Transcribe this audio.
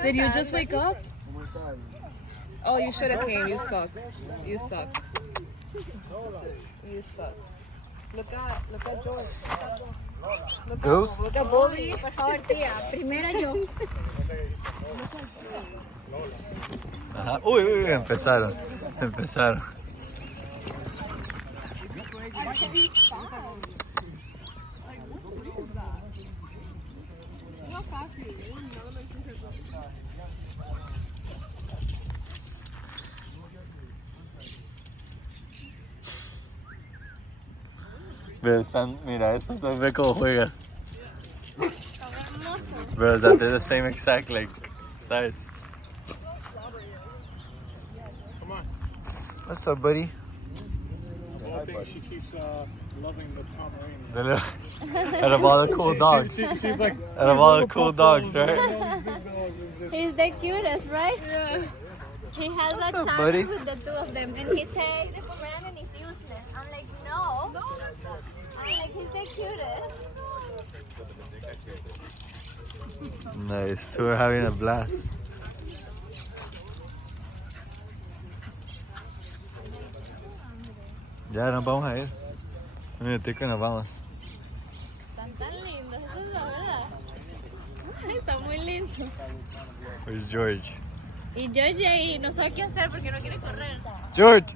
Did you just wake up? Oh, you should have came. You suck. You suck. You suck. Look at George. Ghost? Look at Bobby. Por favor, tía, primero yo. Ajá. Uy, uy, uy, empezaron. Mira, estos dos ve cómo juegan. Bro, that they're the same exact like size. Come on. What's up, buddy? I think she keeps loving the Pomeranian. The little, out of all the cool dogs. She's like, Out of all the cool dogs, right? He's the cutest, right? Yeah. He has What's a up, challenge buddy? with the two of them, and he said the Pomeranian is useless. I'm like, no. No, that's not. I'm like, he's the cutest. Nice, two are having a blast. Ya nos vamos a ir. Un minutico y nos vamos. Están tan lindos, eso es la verdad. Ay, está muy lindo. Where's George? Y George ahí no sabe qué hacer porque no quiere correr. George!